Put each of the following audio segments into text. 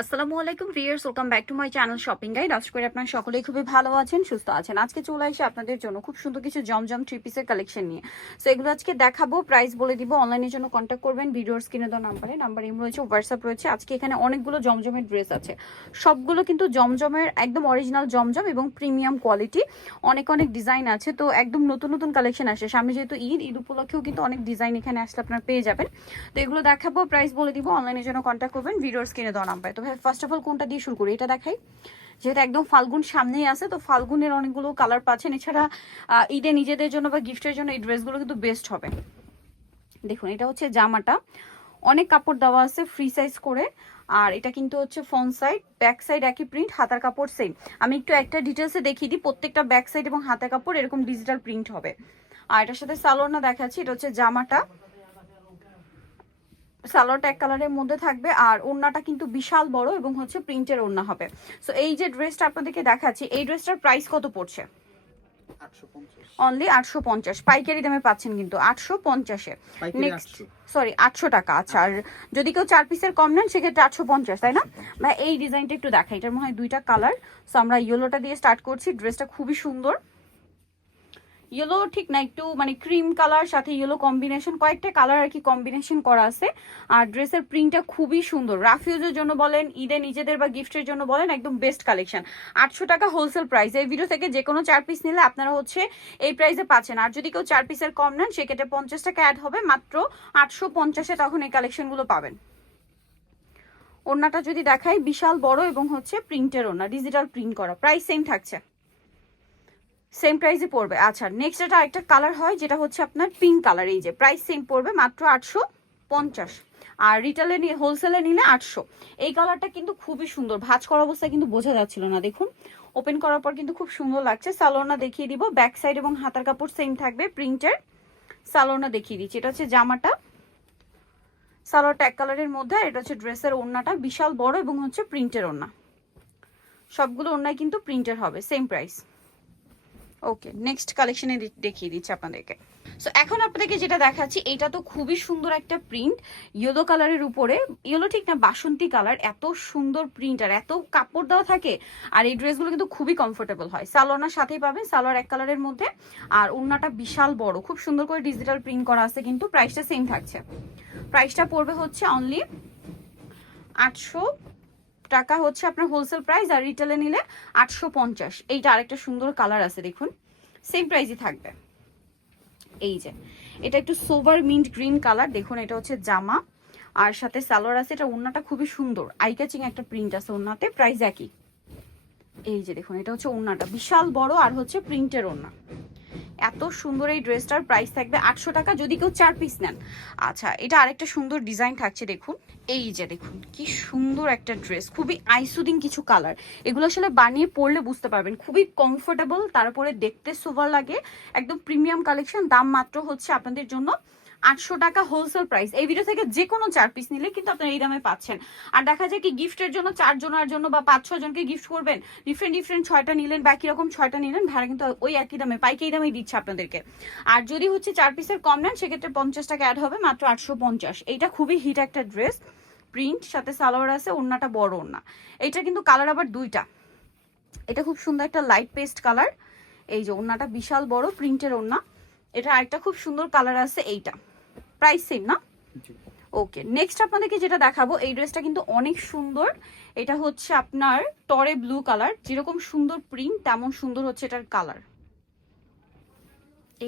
আসসালামু আলাইকুম viewers, welcome back to my channel shopping guide. আশা করি আপনারা সকলেই খুবই ভালো আছেন, সুস্থ আছেন। আজকে চলে আসি আপনাদের জন্য খুব সুন্দর কিছু জমজম থ্রি পিসের কালেকশন নিয়ে। সো এগুলো আজকে দেখাবো, প্রাইস বলে দিব। অনলাইনের জন্য কন্ট্যাক্ট করবেন ভিডিওর স্ক্রিনে দেওয়া নাম্বার ইম রয়েছে, হোয়াটসঅ্যাপ রয়েছে। আজকে এখানে অনেকগুলো জমজমের ড্রেস আছে, সবগুলো কিন্তু জমজমের একদম অরিজিনাল জমজম এবং প্রিমিয়াম কোয়ালিটি। অনেক অনেক ডিজাইন আছে, তো একদম নতুন নতুন কালেকশন আসে সামনে, যেহেতু ঈদ উপলক্ষেও কিন্তু অনেক ডিজাইন এখানে আসলে আপনারা পেয়ে যাবেন। তো এগুলো দেখাবো, প্রাইস বলে দিব। অনলাইনের জন্য কন্ট্যাক্ট করবেন ভিডিওর স্ক্রিনে দেওয়া নাম্বার। তো ভাই ফার্স্ট অফ অল কোনটা দিয়ে শুরু করি, এটা দেখাই। যেহেতু একদম ফাল্গুন সামনেই আছে, তো ফাল্গুনের অনেকগুলো কালার পাচ্ছেন। এছাড়া ঈদে নিজেদের জন্য বা গিফটের জন্য এই ড্রেসগুলো কিন্তু বেস্ট হবে। দেখুন, এটা হচ্ছে জামাটা, অনেক কাপড় দেওয়া আছে ফ্রি সাইজ করে। আর এটা কিন্তু হচ্ছে ফ্রন্ট সাইড, ব্যাক সাইড একই প্রিন্ট, হাতার কাপড় সেম। আমি একটু একটা ডিটেলসে দেখিয়ে দিই, প্রত্যেকটা ব্যাক সাইড এবং হাতার কাপড় এরকম ডিজিটাল প্রিন্ট হবে। আর এটার সাথে সালোয়ারটা দেখাচ্ছি, এটা হচ্ছে জামাটা, সালোয়ারটা এক কালারের মধ্যে থাকবে। আর ওড়নাটা কিন্তু বিশাল বড় এবং হচ্ছে প্রিন্টের ওড়না হবে। সো এই যে ড্রেসটা আপনাদেরকে দেখাচ্ছি, এই ড্রেসটার প্রাইস কত পড়ছে? অনলি 850 পাইকারি দামে পাচ্ছেন কিন্তু 850-এ। নেক্সট সরি 800 টাকা। আচ্ছা, আর যদি কেউ 4 পিসের কম নেন সেক্ষেত্রে 850, তাই না ভাই? এই ডিজাইনটা একটু দেখা, এটার মনে হয় দুইটা কালার। সো আমরা ইয়েলোটা দিয়ে স্টার্ট করছি। ড্রেসটা খুবই সুন্দর, ইয়েলো ঠিক না, একটু মানে ক্রিম কালার সাথে ইয়েলো কম্বিনেশন, কয়েকটা কালার আর কি কম্বিনেশন করা আছে। আর ড্রেসের প্রিন্টটা খুবই সুন্দর, রাফিউজের জন্য বলেন, ঈদে নিজেদের বা গিফটের জন্য বলেন, একদম বেস্ট কালেকশন। 800 টাকা হোলসেল প্রাইস। এই ভিডিও থেকে যে কোনো 4 পিস নিলে আপনারা হচ্ছে এই প্রাইসে পাচ্ছেন। আর যদি কেউ 4 পিসের কম নেন সেক্ষেত্রে 50 টাকা অ্যাড হবে, মাত্র 850-এ তখন এই কালেকশনগুলো পাবেন। ওড়নাটা যদি দেখাই, বিশাল বড় এবং হচ্ছে প্রিন্টের ওড়না, ডিজিটাল প্রিন্ট করা। প্রাইস সেম থাকছে, সেম প্রাইসে পড়বে। আচ্ছা, নেক্সট এটা একটা কালার হয় যেটা হচ্ছে আপনার পিঙ্ক কালার। এই যে প্রাইস সেম পড়বে, মাত্র 850। আর রিটেলে নিয়ে হোলসেলে নিলে 800। এই কালারটা কিন্তু খুবই সুন্দর, ভাঁজ করা অবস্থায় কিন্তু বোঝা যাচ্ছিল না, দেখুন ওপেন করার পর কিন্তু খুব সুন্দর লাগছে। সালোয়ারটা দেখিয়ে দিব, ব্যাক সাইড এবং হাতার কাপড় সেম থাকবে প্রিন্টের। সালোয়ারটা দেখিয়ে দিচ্ছি, এটা হচ্ছে জামাটা, সালোয়ারটা এক কালারের মধ্যে। আর এটা হচ্ছে ড্রেসের ওড়নাটা, বিশাল বড় এবং হচ্ছে প্রিন্টের ওড়না। সবগুলো ওড়নায় কিন্তু প্রিন্টের হবে, সেম প্রাইস। ওকে, নেক্সট কালেকশনে দেখিয়ে দিচ্ছি আপনাদেরকে। সো এখন আপনাদেরকে যেটা দেখাচ্ছি, এটা তো খুবই সুন্দর একটা প্রিন্ট, ইয়েলো কালারের উপরে, ইয়েলো ঠিক না বাসন্তী কালার। এত সুন্দর প্রিন্ট আর এত কাপড় দেওয়া থাকে। আর এই ড্রেসগুলো কিন্তু খুবই কমফোর্টেবল হয়। সালোয়ার সাথেই পাবেন, সালোয়ার এক কালারের মধ্যে। আর ওড়নাটা বিশাল বড়, খুব সুন্দর করে ডিজিটাল প্রিন্ট করা আছে, কিন্তু প্রাইসটা সেম থাকছে। প্রাইসটা পড়বে হচ্ছে অনলি 800 টাকা হচ্ছে আপনার হোলসেল প্রাইস। আর রিটেলে নিলে 850। এইটা আরেকটা সুন্দর কালার আছে, দেখুন সেম প্রাইসই থাকবে। এই যে এটা একটু সোভার মিন্ট গ্রিন কালার, দেখুন এটা হচ্ছে জামা আর সাথে সালোয়ার আছে। এটা ওড়নাটা খুবই সুন্দর, আই ক্যাচিং একটা প্রিন্ট আছে ওড়নাতে, প্রাইস একই। এই যে দেখুন, এটা হচ্ছে ওড়নাটা বিশাল বড় আর হচ্ছে প্রিন্টের ওড়না। এত সুন্দর এই ড্রেসটার প্রাইস থাকবে 800 টাকা যদি কেউ 4 পিস নেন। আচ্ছা, এটা আরেকটা সুন্দর ডিজাইন থাকছে, দেখুন এই যে দেখুন কি সুন্দর একটা ড্রেস, খুবই আইসুদিং কিছু কালার। এগুলো আসলে বানিয়ে পরলে বুঝতে পারবেন, খুবই কমফোর্টেবল, তারপরে দেখতে সোভার লাগে, একদম প্রিমিয়াম কালেকশন। দাম মাত্র হচ্ছে আপনাদের জন্য 800 টাকা হোলসেল প্রাইস। এই ভিডিও থেকে যে কোনো 4 পিস নিলে কিন্তু আপনারা এই দামে পাচ্ছেন। আর দেখা যায় কি গিফটের জন্য 4 জনের জন্য বা 5-6 জনকে গিফট করবেন, ডিফারেন্ট 6টা নিলেন বা একই রকম 6টা নিলেন, ভাড়া কিন্তু ওই একই দামে পাইকারি দামেই দিচ্ছে আপনাদেরকে। আর যদি হচ্ছে 4 পিসের কম নেন সেক্ষেত্রে 50 টাকা অ্যাড হবে, মাত্র 850। এইটা খুবই হিট একটা ড্রেস, প্রিন্ট সাথে সালোয়ার আছে, ওড়নাটা বড় ওড়না। এইটা কিন্তু কালার আবার দুইটা, এটা খুব সুন্দর একটা লাইট পেস্ট কালার। এই যে ওড়নাটা বিশাল বড় প্রিন্টের ওড়না। এটা আরেকটা খুব সুন্দর কালার আছে, এইটা প্রাইস সেম না? ওকে, নেক্সট আপনাদেরকে যেটা দেখাবো, এই ড্রেসটা কিন্তু অনেক সুন্দর। এটা হচ্ছে আপনার টরে ব্লু কালার, যেরকম সুন্দর প্রিন্ট তেমন সুন্দর হচ্ছে এটার কালার।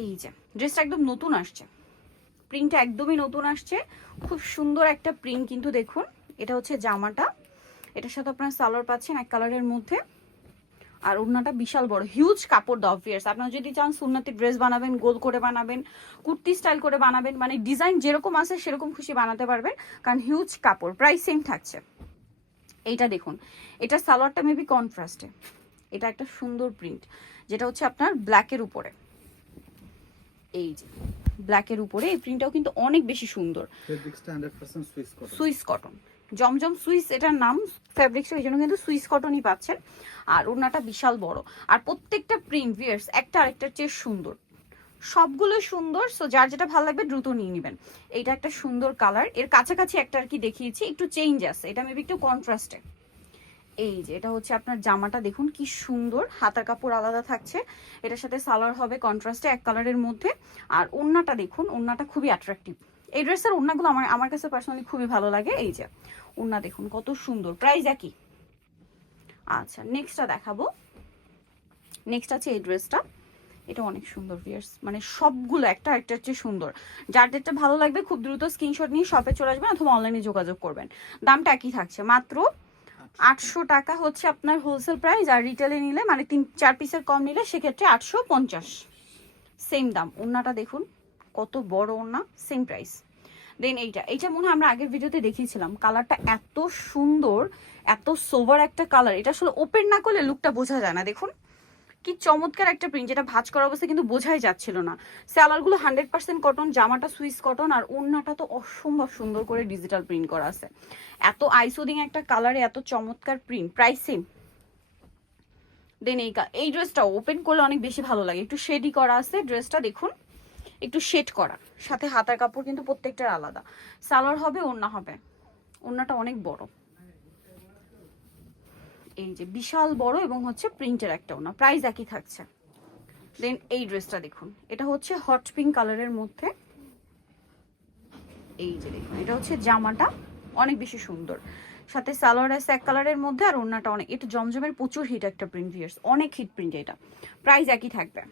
এই যে ড্রেসটা একদম নতুন আসছে, প্রিন্টটা একদমই নতুন আসছে, খুব সুন্দর একটা প্রিন্ট কিন্তু দেখুন। এটা হচ্ছে জামাটা, এটার সাথে আপনারা সালোয়ার পাচ্ছেন এক কালারের মধ্যে। আর ওড়নাটা বিশাল বড়, হিউজ কাপড় দাও ফিয়ার্স। আপনারা যদি চান সুন্নতি ড্রেস বানাবেন, গোল করে বানাবেন, কুর্তি স্টাইল করে বানাবেন, মানে ডিজাইন যেরকম আছে সেরকম খুশি বানাতে পারবেন, কারণ হিউজ কাপড়। প্রাইস সেম থাকছে। এইটা দেখুন, এটা সালোয়ারটা মেবি কন্ট্রাস্টে, এটা একটা সুন্দর প্রিন্ট যেটা হচ্ছে আপনার ব্ল্যাকের উপরে। এই যে ব্ল্যাকের উপরে এই প্রিন্টটাও কিন্তু অনেক বেশি সুন্দর, সুইস কটন, জমজম সুইস এটার নাম ফ্যাব্রিক্স, এই জন্য কিন্তু সুইস কটনই পাচ্ছেন। আর ওড়নাটা বিশাল বড়, আর প্রত্যেকটা প্রিন্ট ভিয়ার্স একটা আরেকটার চেয়ে সুন্দর, সবগুলো সুন্দর। সো যার যেটা ভালো লাগবে দ্রুত নিয়ে নেবেন। এইটা একটা সুন্দর কালার, এর কাছাকাছি একটা আর কি দেখিয়েছি, একটু চেঞ্জ আছে, এটা মেবি একটু কন্ট্রাস্টে। এই যে এটা হচ্ছে আপনার জামাটা, দেখুন কি সুন্দর, হাতার কাপড় আলাদা থাকছে, এটার সাথে সালোয়ার হবে কন্ট্রাস্টে এক কালারের মধ্যে। আর ওড়নাটা দেখুন, ওড়নাটা খুবই অ্যাট্রাকটিভ। এই ড্রেসের ওড়নাগুলো আমার কাছে পার্সোনালি খুবই ভালো লাগে। এই যে ওড়না দেখুন কত সুন্দর, প্রাইস একই। আচ্ছা নেক্সটটা দেখাবো। নেক্সট আছে এই ড্রেসটা, এটা অনেক সুন্দর ভিয়ার্স, মানে সবগুলো একটা একটা হচ্ছে সুন্দর। যার যেটা ভালো লাগবে খুব দ্রুত স্ক্রিনশট নিয়ে শপে চলে আসবেন অথবা অনলাইনে যোগাযোগ করবেন। দামটা একই থাকছে, মাত্র 800 টাকা হচ্ছে আপনার হোলসেল প্রাইস। আর রিটেলে নিলে মানে 3-4 পিসের কম নিলে সেক্ষেত্রে 850, সেম দাম। ওড়নাটা দেখুন কত বড় ওড়না, সেম প্রাইস। দেন এইটা মনে হয় আমরা আগের ভিডিওতে দেখিয়েছিলাম, কালারটা এত সুন্দর, এত সোভার একটা কালার। এটা আসলে ওপেন না করলে লুকটা বোঝা যায় না। দেখুন কি চমৎকার একটা প্রিন্ট, যেটা ভাঁজ করা অবস্থা কিন্তু বোঝাই যাচ্ছিল না। স্যালারগুলো 100% কটন, জামাটা সুইস কটন, আর ওড়নাটা তো অসম্ভব সুন্দর করে ডিজিটাল প্রিন্ট করা আছে। এত আইসোদিং একটা কালারে এত চমৎকার প্রিন্ট, প্রাইস সেম। দেন এই ড্রেসটা ওপেন করলে অনেক বেশি ভালো লাগে, একটু শেডি করা আছে ড্রেসটা, দেখুন একটু শেড করা, সাথে হাতার কাপড় কিন্তু প্রত্যেকটার আলাদা, সালোয়ার হবে, ওড়না হবে। ওড়নাটা অনেক বড়, এই যে বিশাল বড় এবং হচ্ছে প্রিন্টের একটা ওড়না, প্রাইস একই থাকছে। দেন এই ড্রেসটা দেখুন, এটা হচ্ছে হট পিঙ্ক কালারের মধ্যে। এই যে দেখুন এটা হচ্ছে জামাটা, অনেক বেশি সুন্দর, সাথে সালোয়ার আছে এক কালারের মধ্যে, আর ওড়নাটা অনেক, এটা জমজমের প্রচুর হিট একটা প্রিন্ট ভিউয়ার্স, অনেক হিট প্রিন্ট এটা, প্রাইস একই থাকবে।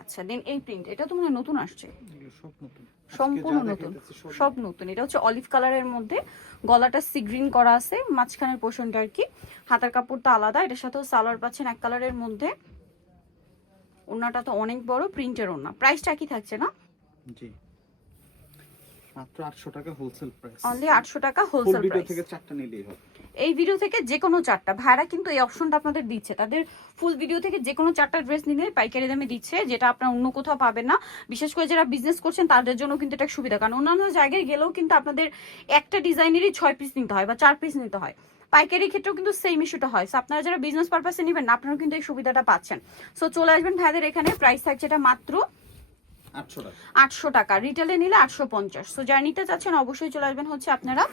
আচ্ছা দেন এই প্রিন্ট, এটা তো মনে হয় নতুন আসছে, সম্পূর্ণ নতুন, সব নতুন। এটা হচ্ছে অলিভ কালারের মধ্যে, গলাটা সি গ্রিন করা আছে, মাঝখানের পোর্শনটা আর কি, হাতার কাপড়টা আলাদা, এটার সাথেও সালোয়ার পাচ্ছেন এক কালারের মধ্যে। ওড়নাটা তো অনেক বড়, প্রিন্টের ওড়না, প্রাইসটা কি থাকছে না? জি মাত্র 800 টাকা হোলসেল প্রাইস, অনলি 800 টাকা হোলসেল প্রাইস। ভিডিও থেকে 4টা নিলেই হবে। এই ভিডিও থেকে যে কোনো 4টা, ভাইরা কিন্তু এই অপশনটা আপনাদের দিচ্ছে, তাদের ফুল ভিডিও থেকে যে কোনো 4টা ড্রেস নিলে পাইকারি দামে দিচ্ছে, যেটা আপনার অন্য কোথাও পাবেন না। বিশেষ করে যারা বিজনেস করছেন তাদের জন্য কিন্তু এটা সুবিধা, কারণ অন্যান্য জায়গায় গেলেও কিন্তু আপনাদের একটা ডিজাইনেরই 6 পিস নিতে হয় বা 4 পিস নিতে হয়। পাইকারি ক্ষেত্রেও কিন্তু সেম ইস্যুটা হয়। সো আপনারা যারা বিজনেস পারপাসে নেবেন না, আপনারাও কিন্তু এই সুবিধাটা পাচ্ছেন। সো চলে আসবেন ভাইদের এখানে, প্রাইস থাকছে এটা মাত্র 800 টাকা। 800 টাকা, রিটেলে নিলে 850। সো যারা নিতে চাচ্ছেন অবশ্যই চলে আসবেন হচ্ছে আপনারা